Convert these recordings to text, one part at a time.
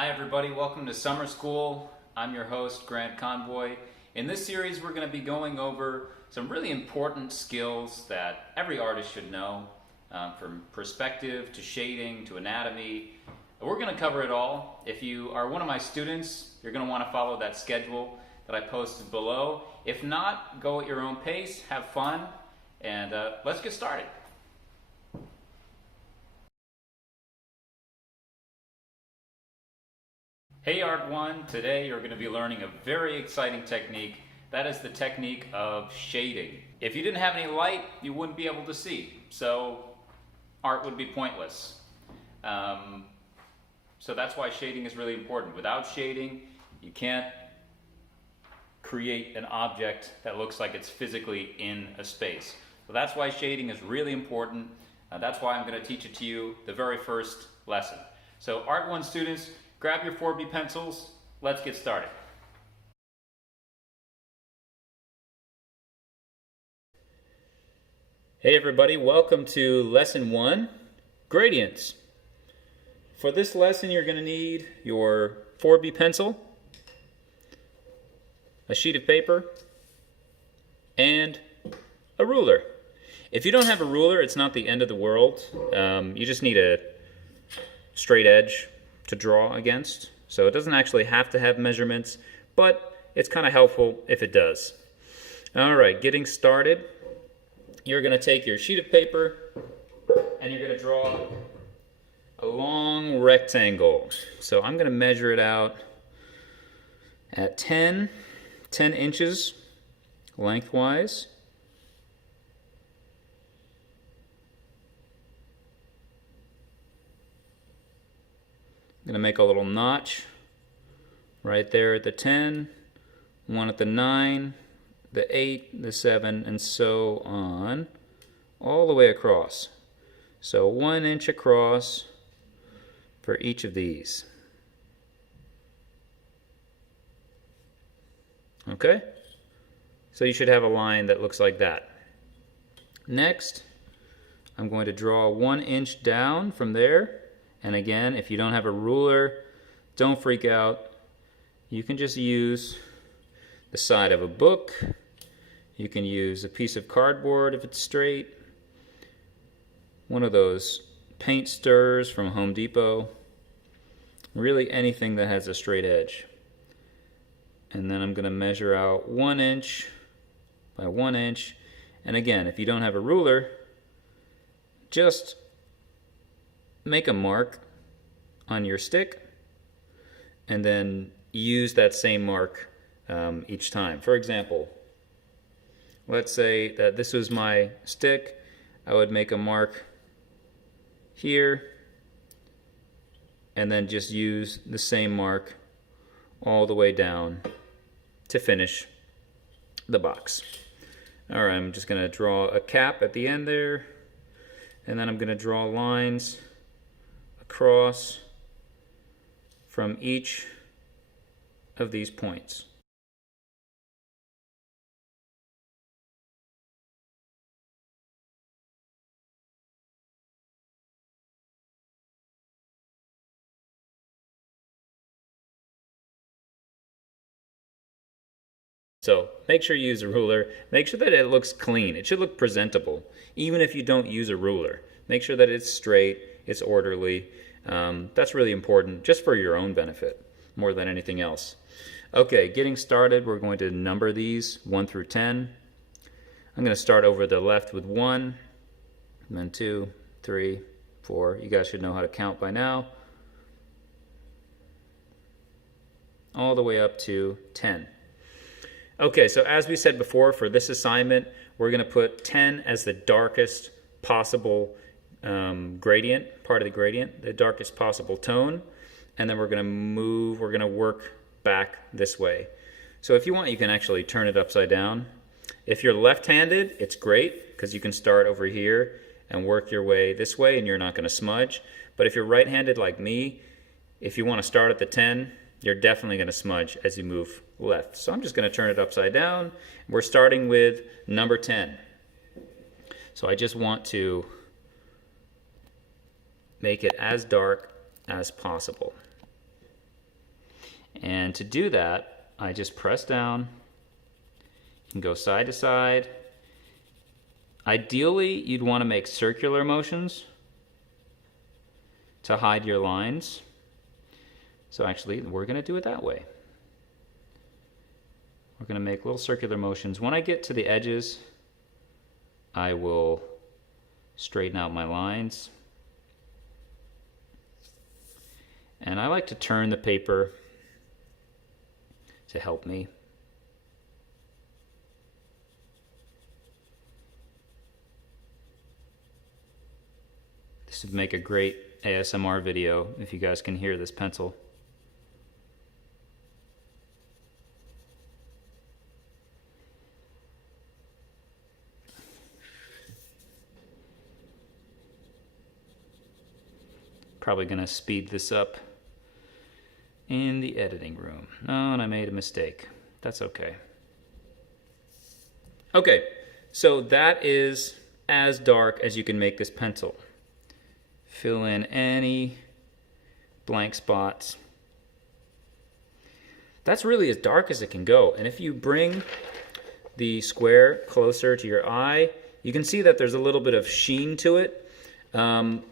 Hi everybody, welcome to summer school. I'm your host, Grant Convoy. In this series we're going to be going over some really important skills that every artist should know, from perspective to shading to anatomy. We're going to cover it all. If you are one of my students, you're going to want to follow that schedule that I posted below. If not, go at your own pace, have fun, and let's get started. Hey Art 1, today you're going to be learning a very exciting technique. That is the technique of shading. If you didn't have any light, you wouldn't be able to see, so art would be pointless. So that's why shading is really important. Without shading, you can't create an object that looks like it's physically in a space. So that's why shading is really important. That's why I'm going to teach it to you the very first lesson. So Art 1 students, grab your 4B pencils. Let's get started. Hey everybody, welcome to lesson 1, gradients. For this lesson you're going to need your 4B pencil, a sheet of paper, and a ruler. If you don't have a ruler, it's not the end of the world. You just need a straight edge to draw against. So it doesn't actually have to have measurements, but it's kind of helpful if it does. Alright, getting started. You're going to take your sheet of paper and you're going to draw a long rectangle. So I'm going to measure it out at 10 inches lengthwise. I'm going to make a little notch right there at the 10, one at the 9, the 8, the 7, and so on, all the way across. So 1 inch across for each of these. Okay? So you should have a line that looks like that. Next, I'm going to draw 1 inch down from there. And again, if you don't have a ruler, don't freak out. You can just use the side of a book. You can use a piece of cardboard if it's straight. One of those paint stirrers from Home Depot. Really anything that has a straight edge. And then I'm going to measure out 1 inch by 1 inch. And again, if you don't have a ruler, just make a mark on your stick and then use that same mark each time. For example, let's say that this was my stick. I would make a mark here and then just use the same mark all the way down to finish the box. Alright, I'm just going to draw a cap at the end there, and then I'm going to draw lines across from each of these points. So make sure you use a ruler. Make sure that it looks clean. It should look presentable, even if you don't use a ruler. Make sure that it's straight, it's orderly. That's really important, just for your own benefit, more than anything else. Okay, getting started, we're going to number these 1 through 10. I'm going to start over the left with 1, and then 2, 3, 4. You guys should know how to count by now. All the way up to 10. Okay, so as we said before, for this assignment, we're going to put 10 as the darkest possible gradient, part of the gradient, the darkest possible tone, and then we're going to work back this way. So if you want, you can actually turn it upside down. If you're left-handed, it's great, because you can start over here and work your way this way, and you're not going to smudge. But if you're right-handed like me, if you want to start at the 10, you're definitely going to smudge as you move left. So I'm just going to turn it upside down. We're starting with number 10. So I just want to make it as dark as possible. And to do that, I just press down. You can go side to side. Ideally, you'd want to make circular motions to hide your lines. So actually, we're going to do it that way. We're going to make little circular motions. When I get to the edges, I will straighten out my lines. And I like to turn the paper to help me. This would make a great ASMR video if you guys can hear this pencil. Probably gonna speed this up in the editing room. Oh, and I made a mistake. That's okay. Okay, so that is as dark as you can make this pencil. Fill in any blank spots. That's really as dark as it can go. And if you bring the square closer to your eye, you can see that there's a little bit of sheen to it.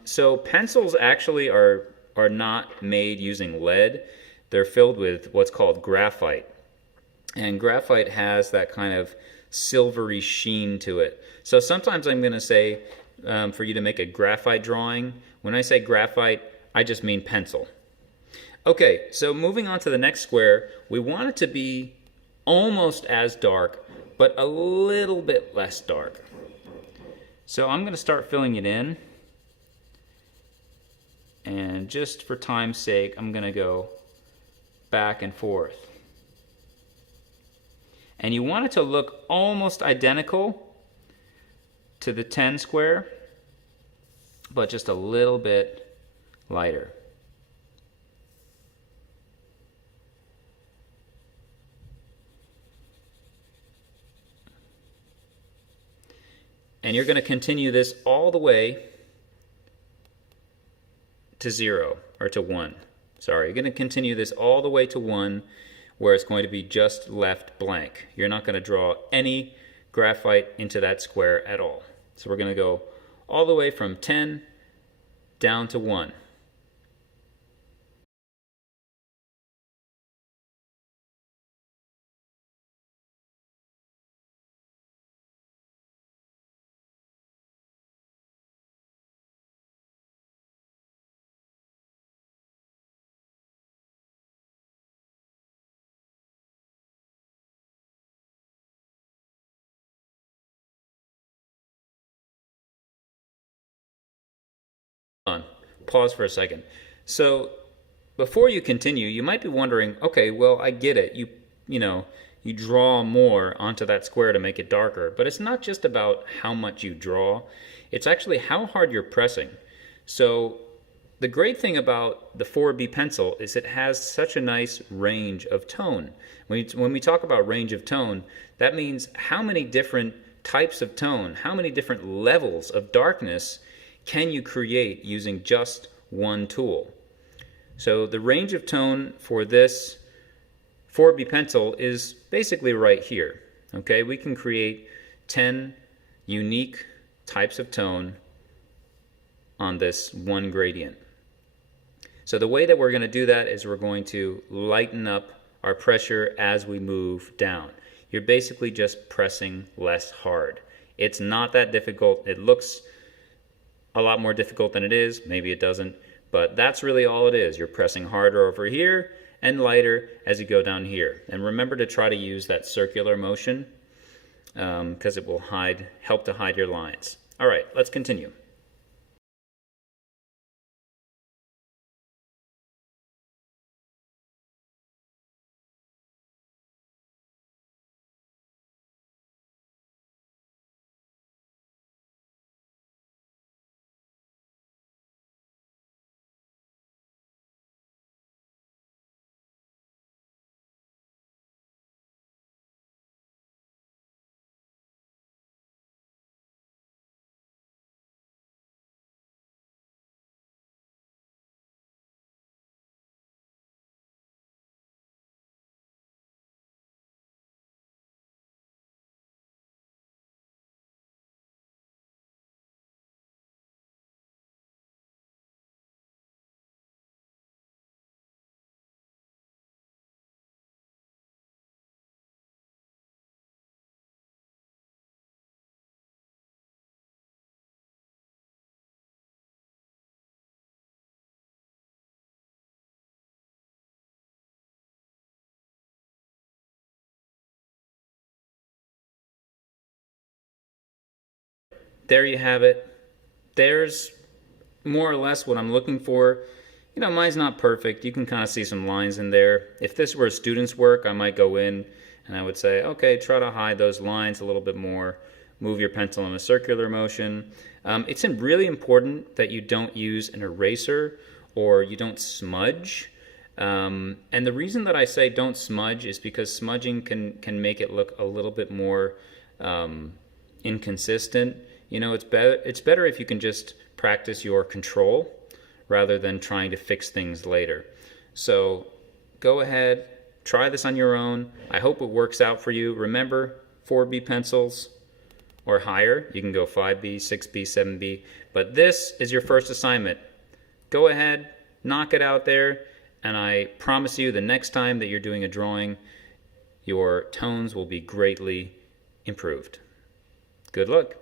So pencils actually are not made using lead. They're filled with what's called graphite. And graphite has that kind of silvery sheen to it. So sometimes I'm going to say for you to make a graphite drawing. When I say graphite, I just mean pencil. Okay, so moving on to the next square, we want it to be almost as dark, but a little bit less dark. So I'm going to start filling it in. And just for time's sake, I'm going to go back and forth. And you want it to look almost identical to the 10 square, but just a little bit lighter. And you're going to continue this all the way to 0, or to 1. Sorry, you're going to continue this all the way to 1, where it's going to be just left blank. You're not going to draw any graphite into that square at all. So we're going to go all the way from 10 down to 1. Pause for a second. So before you continue, you might be wondering, okay, well, I get it. You draw more onto that square to make it darker, but it's not just about how much you draw. It's actually how hard you're pressing. So the great thing about the 4B pencil is it has such a nice range of tone. When we talk about range of tone, that means how many different types of tone, how many different levels of darkness can you create using just one tool. So the range of tone for this 4B pencil is basically right here. Okay, we can create 10 unique types of tone on this one gradient. So the way that we're going to do that is we're going to lighten up our pressure as we move down. You're basically just pressing less hard. It's not that difficult. It looks a lot more difficult than it is. Maybe it doesn't, but that's really all it is. You're pressing harder over here and lighter as you go down here. And remember to try to use that circular motion because it will help to hide your lines. All right, let's continue. there you have it. There's more or less what I'm looking for. You know, mine's not perfect. You can kind of see some lines in there. If this were a student's work, I might go in and I would say, okay, try to hide those lines a little bit more. Move your pencil in a circular motion. It's really important that you don't use an eraser or you don't smudge. And the reason that I say don't smudge is because smudging can make it look a little bit more inconsistent. You know, it's better if you can just practice your control rather than trying to fix things later. So go ahead, try this on your own. I hope it works out for you. Remember, 4B pencils or higher. You can go 5B, 6B, 7B. But this is your first assignment. Go ahead, knock it out there, and I promise you the next time that you're doing a drawing, your tones will be greatly improved. Good luck.